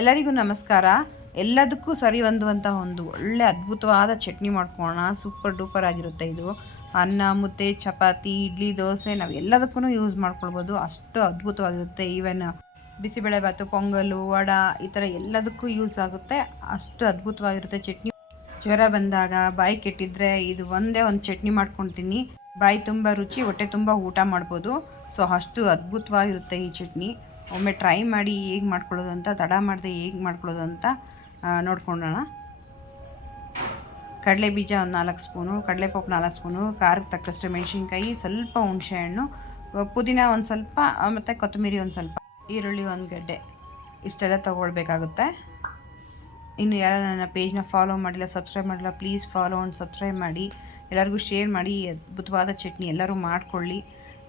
ಎಲ್ಲರಿಗೂ ನಮಸ್ಕಾರ. ಎಲ್ಲದಕ್ಕೂ ಸರಿ ಹೊಂದುವಂಥ ಒಂದು ಒಳ್ಳೆ ಅದ್ಭುತವಾದ ಚಟ್ನಿ ಮಾಡ್ಕೊಳ್ಳೋಣ. ಸೂಪರ್ ಡೂಪರ್ ಆಗಿರುತ್ತೆ ಇದು. ಅನ್ನ, ಮುದ್ದೆ, ಚಪಾತಿ, ಇಡ್ಲಿ, ದೋಸೆ ನಾವು ಎಲ್ಲದಕ್ಕೂ ಯೂಸ್ ಮಾಡ್ಕೊಳ್ಬೋದು. ಅಷ್ಟು ಅದ್ಭುತವಾಗಿರುತ್ತೆ. ಈವನ್ ಬಿಸಿಬೇಳೆಭಾತು, ಪೊಂಗಲು, ವಡ ಈ ಥರ ಎಲ್ಲದಕ್ಕೂ ಯೂಸ್ ಆಗುತ್ತೆ. ಅಷ್ಟು ಅದ್ಭುತವಾಗಿರುತ್ತೆ ಚಟ್ನಿ. ಜ್ವರ ಬಂದಾಗ, ಬಾಯಿ ಕೆಟ್ಟಿದ್ರೆ ಇದು ಒಂದೇ ಒಂದು ಚಟ್ನಿ ಮಾಡ್ಕೊಳ್ತೀನಿ. ಬಾಯಿ ತುಂಬ ರುಚಿ, ಹೊಟ್ಟೆ ತುಂಬ ಊಟ ಮಾಡ್ಬೋದು. ಸೊ ಅಷ್ಟು ಅದ್ಭುತವಾಗಿರುತ್ತೆ ಈ ಚಟ್ನಿ. ಒಮ್ಮೆ ಟ್ರೈ ಮಾಡಿ ಹೇಗೆ ಮಾಡ್ಕೊಳ್ಳೋದು ಅಂತ, ತಡ ಮಾಡದೆ ಹೇಗೆ ಮಾಡ್ಕೊಳ್ಳೋದು ಅಂತ ನೋಡ್ಕೊಳ್ಳೋಣ. ಕಡಲೆ ಬೀಜ ಒಂದು 4 ಸ್ಪೂನು, ಕಡಲೆಪಪ್ಪು 4 ಸ್ಪೂನು, ಖಾರಕ್ಕೆ ತಕ್ಕಷ್ಟು ಮೆಣಸಿನ್ಕಾಯಿ, ಸ್ವಲ್ಪ ಹುಣಸೆಹಣ್ಣು, ಪುದೀನ ಒಂದು ಸ್ವಲ್ಪ, ಮತ್ತು ಕೊತ್ತಂಬರಿ ಒಂದು ಸ್ವಲ್ಪ, ಈರುಳ್ಳಿ 1 ಗಡ್ಡೆ, ಇಷ್ಟೆಲ್ಲ ತೊಗೊಳ್ಬೇಕಾಗುತ್ತೆ. ಇನ್ನು ಯಾರು ನನ್ನ ಪೇಜ್ನ ಫಾಲೋ ಮಾಡಿಲ್ಲ, ಸಬ್ಸ್ಕ್ರೈಬ್ ಮಾಡಿಲ್ಲ, ಪ್ಲೀಸ್ ಫಾಲೋ ಆ್ಯಂಡ್ ಸಬ್ಸ್ಕ್ರೈಬ್ ಮಾಡಿ. ಎಲ್ಲರಿಗೂ ಶೇರ್ ಮಾಡಿ. ಅದ್ಭುತವಾದ ಚಟ್ನಿ ಎಲ್ಲರೂ ಮಾಡ್ಕೊಳ್ಳಿ.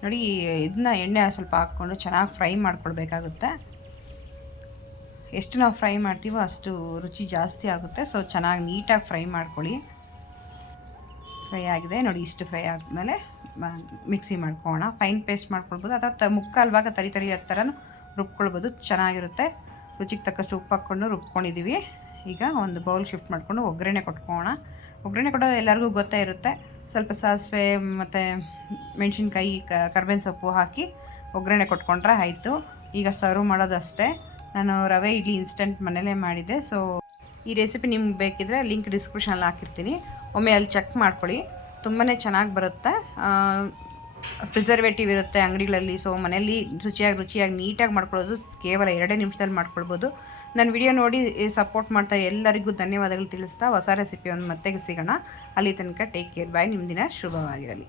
ನೋಡಿ, ಇದನ್ನ ಎಣ್ಣೆ ಸ್ವಲ್ಪ ಹಾಕ್ಕೊಂಡು ಚೆನ್ನಾಗಿ ಫ್ರೈ ಮಾಡ್ಕೊಳ್ಬೇಕಾಗುತ್ತೆ. ಎಷ್ಟು ನಾವು ಫ್ರೈ ಮಾಡ್ತೀವೋ ಅಷ್ಟು ರುಚಿ ಜಾಸ್ತಿ ಆಗುತ್ತೆ. ಸೊ ಚೆನ್ನಾಗಿ ನೀಟಾಗಿ ಫ್ರೈ ಮಾಡ್ಕೊಳ್ಳಿ. ಫ್ರೈ ಆಗಿದೆ ನೋಡಿ. ಇಷ್ಟು ಫ್ರೈ ಆದಮೇಲೆ ಮಿಕ್ಸಿ ಮಾಡ್ಕೊಳ್ಳೋಣ. ಫೈನ್ ಪೇಸ್ಟ್ ಮಾಡ್ಕೊಳ್ಬೋದು, ಅಥವಾ ಮುಕ್ಕಾಲು ಭಾಗ ತರಿ ಥರ ರುಬ್ಕೊಳ್ಬೋದು. ಚೆನ್ನಾಗಿರುತ್ತೆ. ರುಚಿಗೆ ತಕ್ಕಷ್ಟು ಉಪ್ಪು ಹಾಕ್ಕೊಂಡು ರುಬ್ಕೊಂಡಿದ್ದೀವಿ. ಈಗ ಒಂದು ಬೌಲ್ ಶಿಫ್ಟ್ ಮಾಡಿಕೊಂಡು ಒಗ್ಗರಣೆ ಕೊಟ್ಕೊಳ್ಳೋಣ. ಒಗ್ಗರಣೆ ಕೊಡೋದು ಎಲ್ಲರಿಗೂ ಗೊತ್ತೇ ಇರುತ್ತೆ. ಸ್ವಲ್ಪ ಸಾಸಿವೆ ಮತ್ತು ಮೆಣಸಿನ್ಕಾಯಿ, ಕರ್ಬೇವಿನ ಸೊಪ್ಪು ಹಾಕಿ ಒಗ್ಗರಣೆ ಕೊಟ್ಕೊಂಡ್ರೆ ಆಯಿತು. ಈಗ ಸರ್ವ್ ಮಾಡೋದಷ್ಟೇ. ನಾನು ರವೆ ಇಡ್ಲಿ ಇನ್ಸ್ಟೆಂಟ್ ಮನೇಲೇ ಮಾಡಿದ್ದೆ. ಸೊ ಈ ರೆಸಿಪಿ ನಿಮ್ಗೆ ಬೇಕಿದ್ರೆ ಲಿಂಕ್ ಡಿಸ್ಕ್ರಿಪ್ಷನಲ್ಲಿ ಹಾಕಿರ್ತೀನಿ. ಒಮ್ಮೆ ಅಲ್ಲಿ ಚೆಕ್ ಮಾಡ್ಕೊಳ್ಳಿ. ತುಂಬಾ ಚೆನ್ನಾಗಿ ಬರುತ್ತೆ. ಪ್ರಿಸರ್ವೇಟಿವ್ ಇರುತ್ತೆ ಅಂಗಡಿಗಳಲ್ಲಿ. ಸೊ ಮನೆಯಲ್ಲಿ ರುಚಿಯಾಗಿ ನೀಟಾಗಿ ಮಾಡ್ಕೊಳ್ಳೋದು ಕೇವಲ 2 ನಿಮಿಷದಲ್ಲಿ ಮಾಡ್ಕೊಳ್ಬೋದು. ನನ್ನ ವಿಡಿಯೋ ನೋಡಿ ಸಪೋರ್ಟ್ ಮಾಡ್ತಾ ಎಲ್ಲರಿಗೂ ಧನ್ಯವಾದಗಳು ತಿಳಿಸ್ತಾ, ಹೊಸ ರೆಸಿಪಿ ಒಂದು ಮತ್ತೆ ಸಿಗೋಣ. ಅಲ್ಲಿ ತನಕ ಟೇಕ್ ಕೇರ್. ಬಾಯ್. ನಿಮ್ಮ ದಿನ ಶುಭವಾಗಿರಲಿ.